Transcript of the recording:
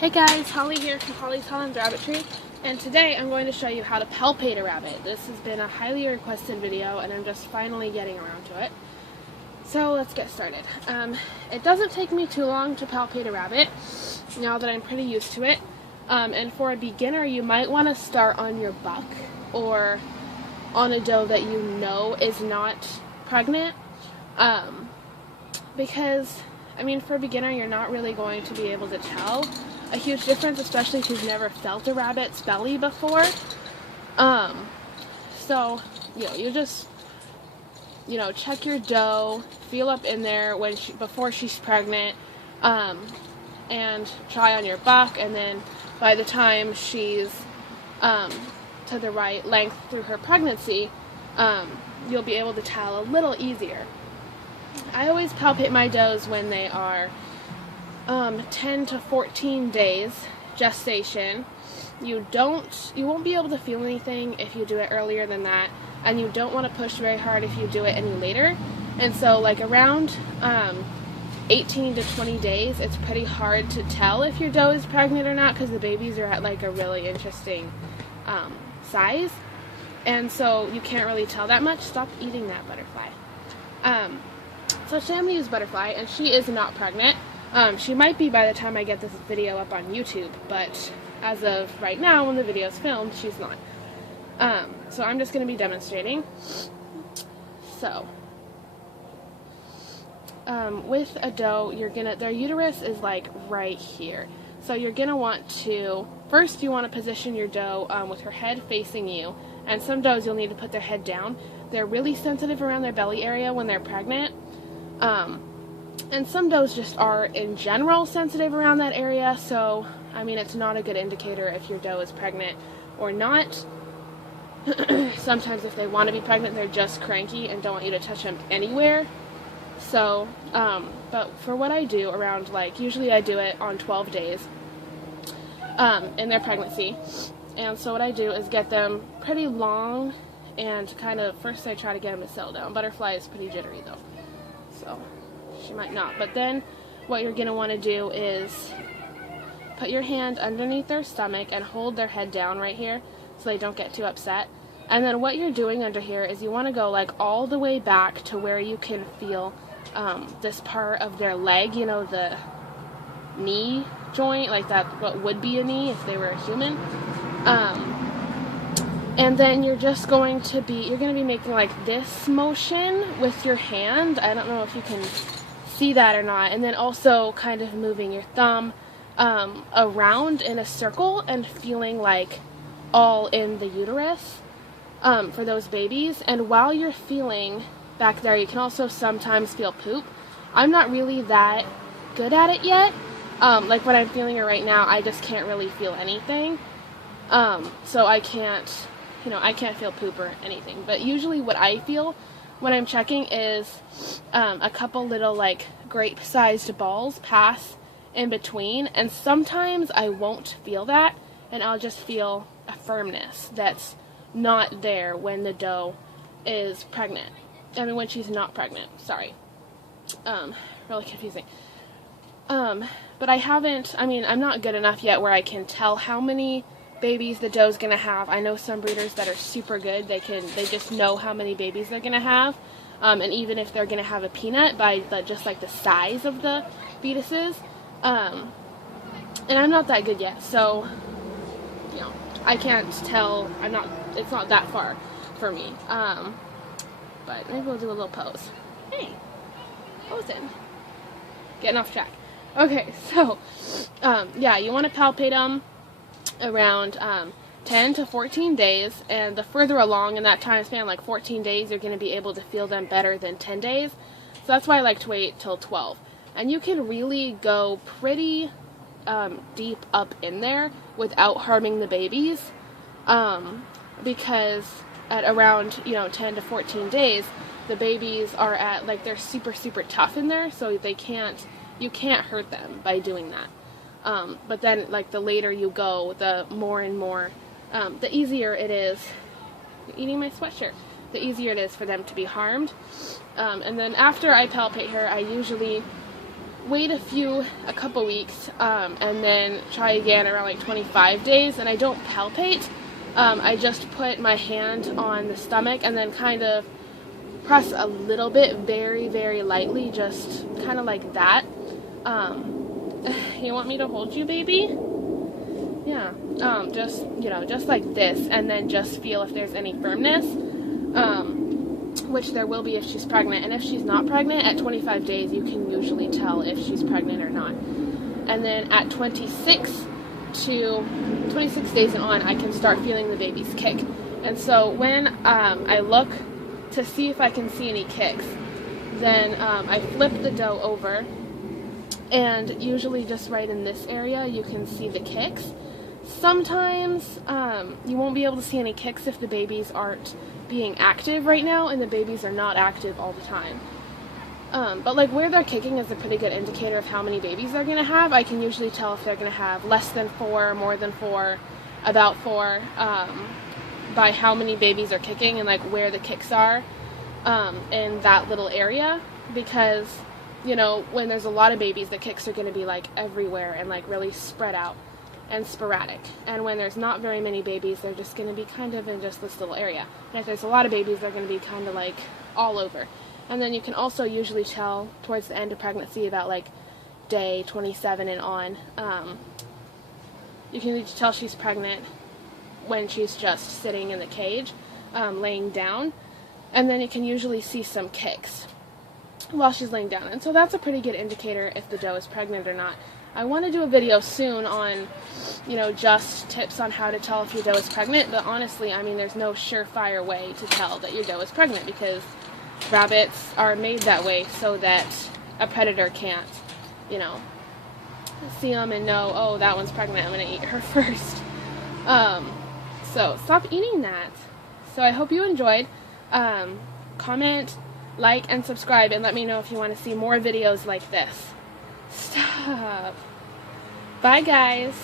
Hey guys, Holly here from Holly's Holland Rabbitry, and today I'm going to show you how to palpate a rabbit. This has been a highly requested video and I'm just finally getting around to it. So let's get started. It doesn't take me too long to palpate a rabbit, now that I'm pretty used to it. And for a beginner, you might want to start on your buck or on a doe that you know is not pregnant. Because, I mean, for a beginner, you're not really going to be able to tell a huge difference, especially if you've never felt a rabbit's belly before. So, you just, check your doe, feel up in there before she's pregnant, and try on your buck, and then by the time she's to the right length through her pregnancy, you'll be able to tell a little easier. I always palpate my does when they are 10 to 14 days gestation. You won't be able to feel anything if you do it earlier than that, and you don't want to push very hard if you do it any later. And so like around 18 to 20 days, it's pretty hard to tell if your doe is pregnant or not, because the babies are at like a really interesting size, and so you can't really tell that much. Stop eating that butterfly. So today I'm going to use Butterfly, and she is not pregnant. She might be by the time I get this video up on YouTube, but as of right now, when the video is filmed, she's not. So I'm just going to be demonstrating. So, with a doe, their uterus is like right here. So you're going to want to, first you want to position your doe with her head facing you, and some does you'll need to put their head down. They're really sensitive around their belly area when they're pregnant. And some does just are in general sensitive around that area, so I mean it's not a good indicator if your doe is pregnant or not. Sometimes if they want to be pregnant, they're just cranky and don't want you to touch them anywhere. So, but for what I do around, usually I do it on 12 days in their pregnancy. And so what I do is get them pretty long and first I try to get them to settle down. Butterfly is pretty jittery though, so she might not. But then what you're going to want to do is put your hand underneath their stomach and hold their head down right here so they don't get too upset. And then what you're doing under here is you want to go all the way back to where you can feel this part of their leg, the knee joint, like that, what would be a knee if they were a human. And then you're going to be making this motion with your hand. I don't know if you can see that or not. And then also kind of moving your thumb around in a circle and feeling all in the uterus for those babies. And while you're feeling back there, you can also sometimes feel poop. I'm not really that good at it yet. Like when I'm feeling it right now, I just can't really feel anything. So I can't feel poop or anything. But usually what I feel when I'm checking is a couple little grape-sized balls pass in between, and sometimes I won't feel that, and I'll just feel a firmness that's not there when the doe is pregnant. I mean, when she's not pregnant, sorry. Really confusing. But I'm not good enough yet where I can tell how many babies the doe's gonna have. I know some breeders that are super good. They just know how many babies they're gonna have, and even if they're gonna have a peanut by just the size of the fetuses. And I'm not that good yet, so I can't tell. It's not that far for me. But maybe we'll do a little pose. Hey, posing. Getting off track. Okay, so you want to palpate them around 10 to 14 days, and the further along in that time span, 14 days, you're going to be able to feel them better than 10 days. So that's why I like to wait till 12. And you can really go pretty deep up in there without harming the babies, because at around 10 to 14 days, the babies are at they're super tough in there, so you can't hurt them by doing that. But then the later you go, the more and more, the easier it is. You're eating my sweatshirt. The easier it is for them to be harmed. And then after I palpate her, I usually wait a couple weeks, and then try again around like 25 days, and I don't palpate. I just put my hand on the stomach and then kind of press a little bit, very, very lightly, just kind of like that. You want me to hold you, baby? Yeah. Just, just like this, and then just feel if there's any firmness, which there will be if she's pregnant. And if she's not pregnant, at 25 days, you can usually tell if she's pregnant or not. And then at 26 days and on, I can start feeling the baby's kick. And so when I look to see if I can see any kicks, then I flip the dough over, and usually just right in this area you can see the kicks. Sometimes you won't be able to see any kicks if the babies aren't being active right now, and the babies are not active all the time. But like where they're kicking is a pretty good indicator of how many babies they're going to have. I can usually tell if they're going to have less than 4, more than 4, about 4, by how many babies are kicking and like where the kicks are in that little area. Because, when there's a lot of babies, the kicks are going to be like everywhere and like really spread out and sporadic. And when there's not very many babies, they're just going to be kind of in just this little area. And if there's a lot of babies, they're going to be kind of like all over. And then you can also usually tell towards the end of pregnancy, about like day 27 and on, you can tell she's pregnant when she's just sitting in the cage, laying down. And then you can usually see some kicks while she's laying down. And so that's a pretty good indicator if the doe is pregnant or not. I want to do a video soon on, just tips on how to tell if your doe is pregnant, but honestly, I mean, there's no surefire way to tell that your doe is pregnant, because rabbits are made that way so that a predator can't, see them and know, oh, that one's pregnant, I'm going to eat her first. So stop eating that. So I hope you enjoyed. Comment, like, and subscribe, and let me know if you want to see more videos like this. Stop. Bye, guys.